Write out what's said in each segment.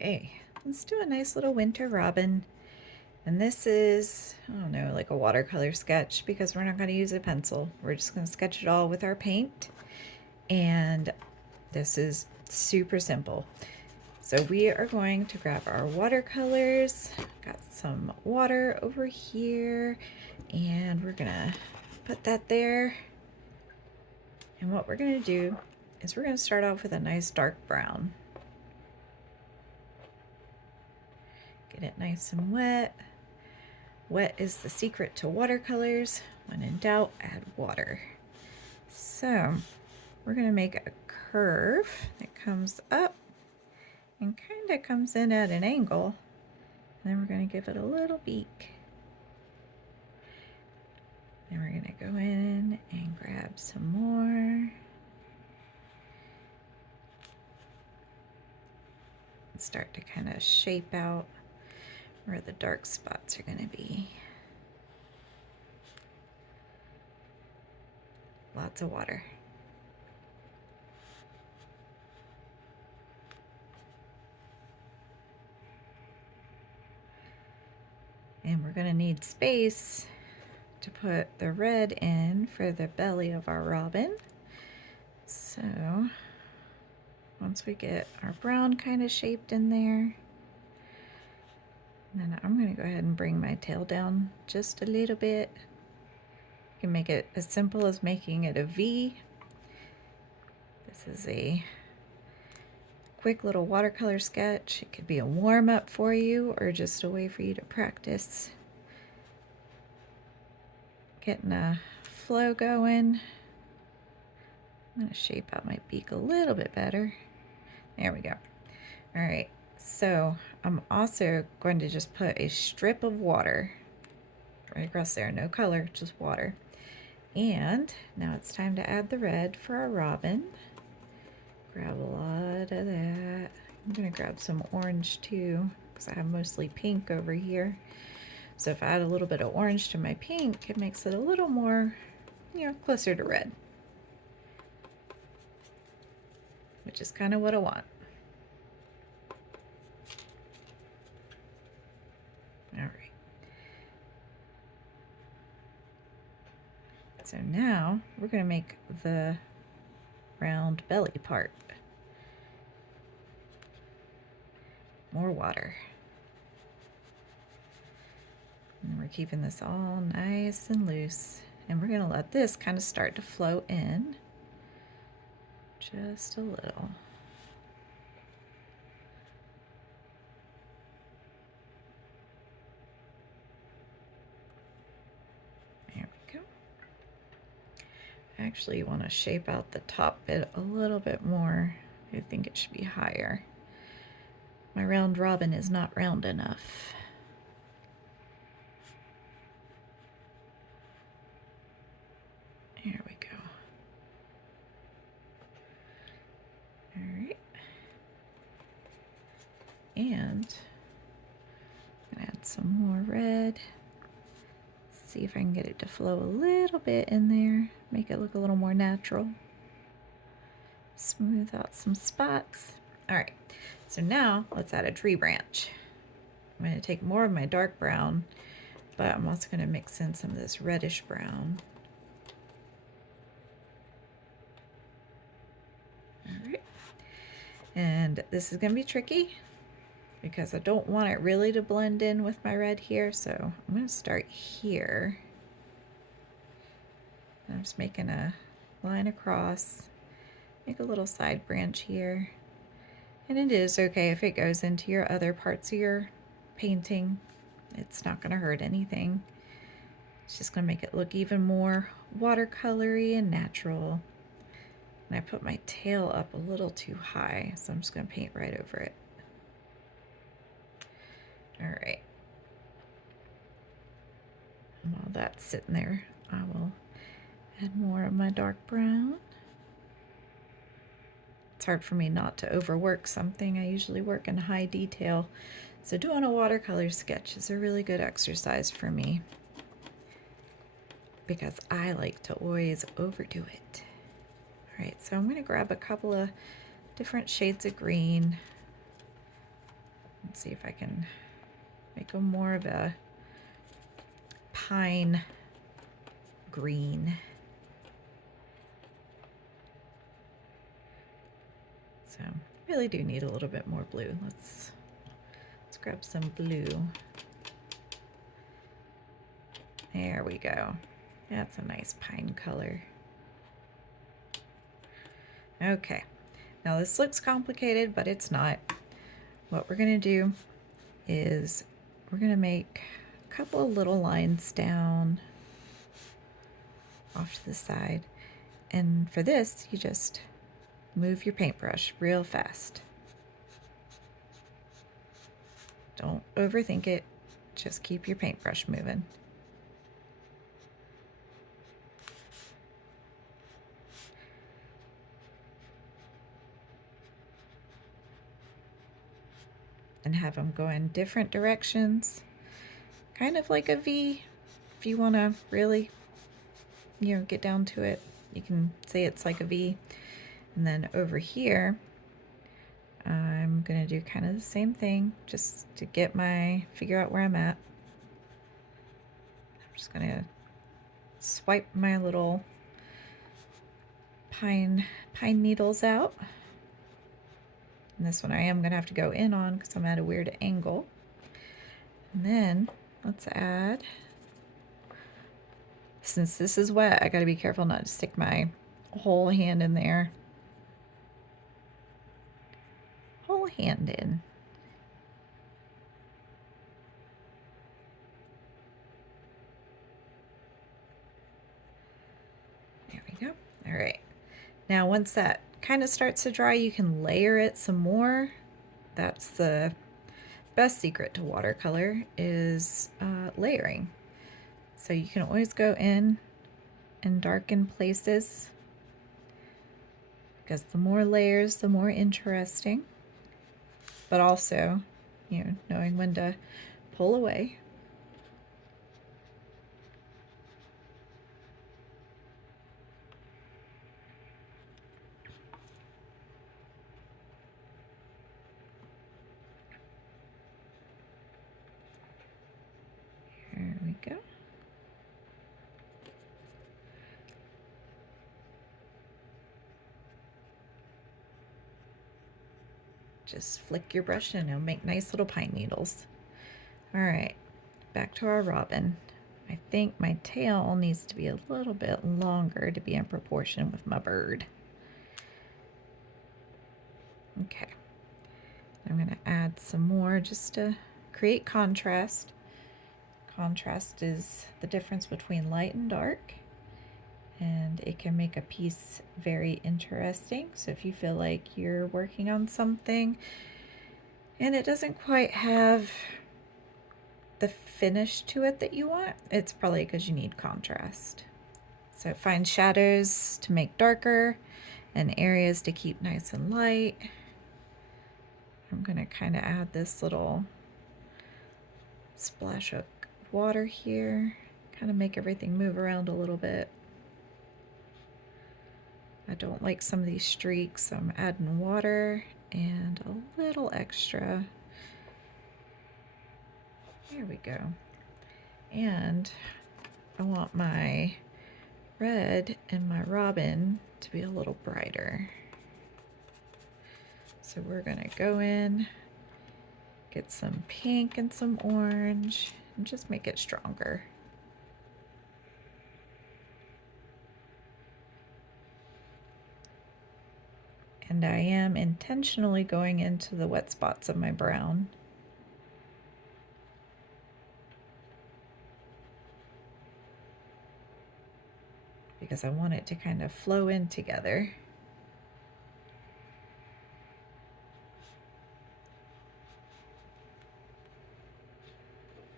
Okay, let's do a nice little winter robin. And this is, I don't know, like a watercolor sketch because we're not going to use a pencil. We're just going to sketch it all with our paint. And this is super simple. So we are going to grab our watercolors. Got some water over here. And we're going to put that there. And what we're going to do is we're going to start off with a nice dark brown. Get it nice and wet. Wet is the secret to watercolors. When in doubt, add water. So we're going to make a curve that comes up and kind of comes in at an angle. And then we're going to give it a little beak. Then we're going to go in and grab some more. And start to kind of shape out where the dark spots are going to be. Lots of water. And we're going to need space to put the red in for the belly of our robin. So once we get our brown kind of shaped in there, then I'm going to go ahead and bring my tail down just a little bit. You can make it as simple as making it a V. This is a quick little watercolor sketch. It could be a warm-up for you or just a way for you to practice getting a flow going. I'm going to shape out my beak a little bit better. There we go. All right, so I'm also going to just put a strip of water right across there, no color, just water. And now it's time to add the red for our robin. Grab a lot of that. I'm gonna grab some orange too, because I have mostly pink over here. So if I add a little bit of orange to my pink, it makes it a little more, closer to red, which is kind of what I want. All right. So now we're going to make the round belly part. More water. And we're keeping this all nice and loose. And we're going to let this kind of start to flow in just a little. There we go. I actually want to shape out the top bit a little bit more. I think it should be higher. My round robin is not round enough. There we go. All right. And I'm gonna add some more red. See if I can get it to flow a little bit in there, make it look a little more natural. Smooth out some spots. All right, so now let's add a tree branch. I'm going to take more of my dark brown, but I'm also going to mix in some of this reddish brown. All right, and this is going to be tricky because I don't want it really to blend in with my red here, so I'm going to start here. I'm just making a line across, make a little side branch here. And it is okay if it goes into your other parts of your painting. It's not going to hurt anything. It's just going to make it look even more watercolory and natural. And I put my tail up a little too high, so I'm just going to paint right over it. All right. And while that's sitting there, I will add more of my dark brown. It's hard for me not to overwork something. I usually work in high detail, so doing a watercolor sketch is a really good exercise for me because I like to always overdo it. All right, so I'm going to grab a couple of different shades of green. Let's see if I can make a more of a pine green. So really do need a little bit more blue. Let's grab some blue. There we go. That's a nice pine color. Okay, now this looks complicated, but it's not. What we're gonna do is we're gonna make a couple of little lines down off to the side. And for this, you just move your paintbrush real fast. Don't overthink it, just keep your paintbrush moving. And have them go in different directions, kind of like a V. If you want to really, get down to it, you can say it's like a V. And then over here, I'm gonna do kind of the same thing, just to figure out where I'm at. I'm just gonna swipe my little pine needles out. And this one I am gonna have to go in on because I'm at a weird angle. And then let's add, since this is wet, I gotta be careful not to stick my whole hand in there. Whole hand in. There we go. All right. Now once that kind of starts to dry, you can layer it some more. That's the best secret to watercolor, is layering. So you can always go in and darken places, because the more layers, the more interesting. But also, knowing when to pull away. There we go. Just flick your brush and it'll make nice little pine needles. All right, back to our robin. I think my tail needs to be a little bit longer to be in proportion with my bird. Okay, I'm gonna add some more just to create contrast. Contrast is the difference between light and dark, and it can make a piece very interesting. So if you feel like you're working on something and it doesn't quite have the finish to it that you want, it's probably because you need contrast. So find shadows to make darker and areas to keep nice and light. I'm gonna kind of add this little splash of water here, kind of make everything move around a little bit. I don't like some of these streaks, so I'm adding water and a little extra. There we go. And I want my red and my robin to be a little brighter. So we're gonna go in, get some pink and some orange, and just make it stronger. And I am intentionally going into the wet spots of my brown. Because I want it to kind of flow in together.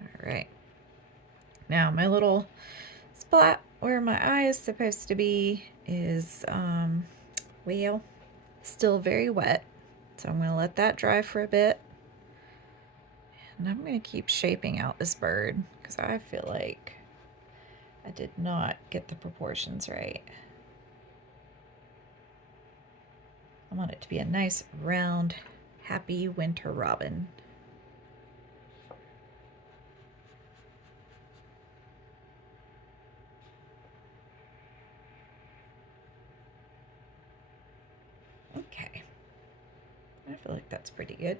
All right. Now my little spot where my eye is supposed to be is, well, still very wet. So I'm going to let that dry for a bit. And I'm going to keep shaping out this bird because I feel like I did not get the proportions right. I want it to be a nice, round, happy winter robin. that's pretty good.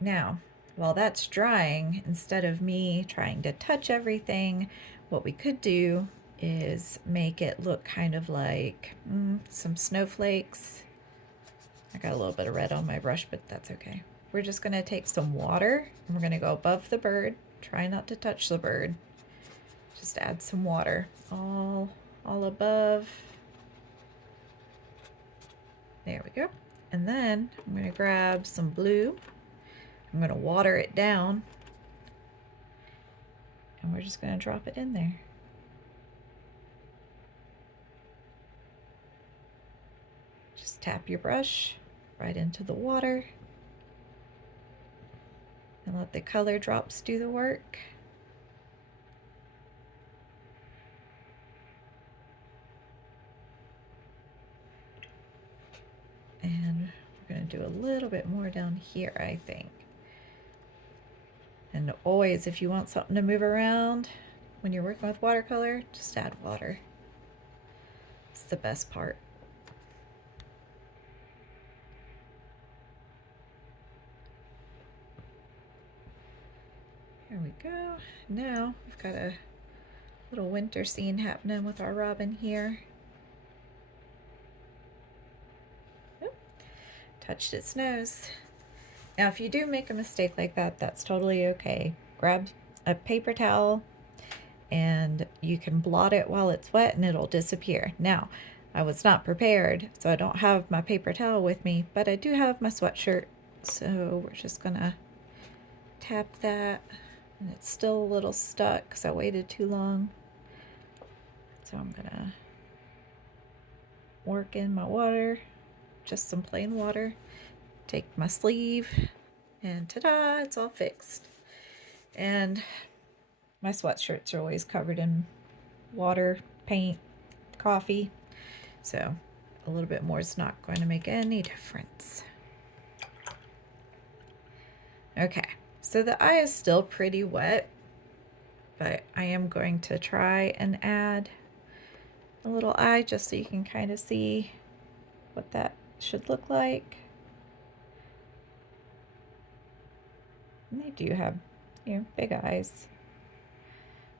Now, while that's drying, instead of me trying to touch everything, what we could do is make it look kind of like some snowflakes. I got a little bit of red on my brush, but that's okay. We're just going to take some water and we're going to go above the bird. Try not to touch the bird. Just add some water all above. There we go. And then I'm going to grab some blue. I'm going to water it down. And we're just going to drop it in there. Just tap your brush right into the water. And let the color drops do the work. And we're going to do a little bit more down here, I think. And always, if you want something to move around when you're working with watercolor, just add water. It's the best part. There we go. Now we've got a little winter scene happening with our robin here. Oop, touched its nose. Now if you do make a mistake like that, that's totally okay. Grab a paper towel and you can blot it while it's wet and it'll disappear. Now, I was not prepared, so I don't have my paper towel with me, but I do have my sweatshirt, so we're just gonna tap that. And it's still a little stuck because I waited too long. So I'm gonna work in my water, just some plain water. Take my sleeve, and ta-da, it's all fixed. And my sweatshirts are always covered in water, paint, coffee. So a little bit more is not going to make any difference. Okay. So the eye is still pretty wet, but I am going to try and add a little eye just so you can kind of see what that should look like. And they do have, you know, big eyes.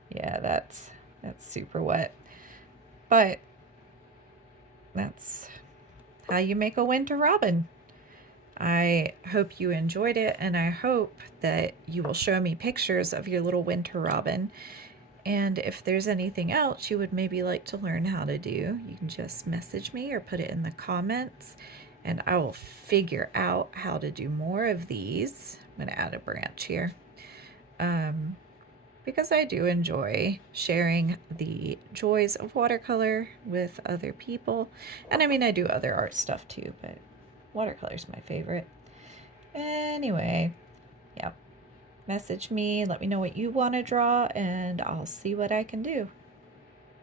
Yeah, that's super wet. But that's how you make a winter robin. I hope you enjoyed it, and I hope that you will show me pictures of your little winter robin. And if there's anything else you would maybe like to learn how to do, you can just message me or put it in the comments, and I will figure out how to do more of these. I'm going to add a branch here. Because I do enjoy sharing the joys of watercolor with other people. And I mean, I do other art stuff too, but watercolor's my favorite. Anyway, yeah, message me, let me know what you want to draw, and I'll see what I can do.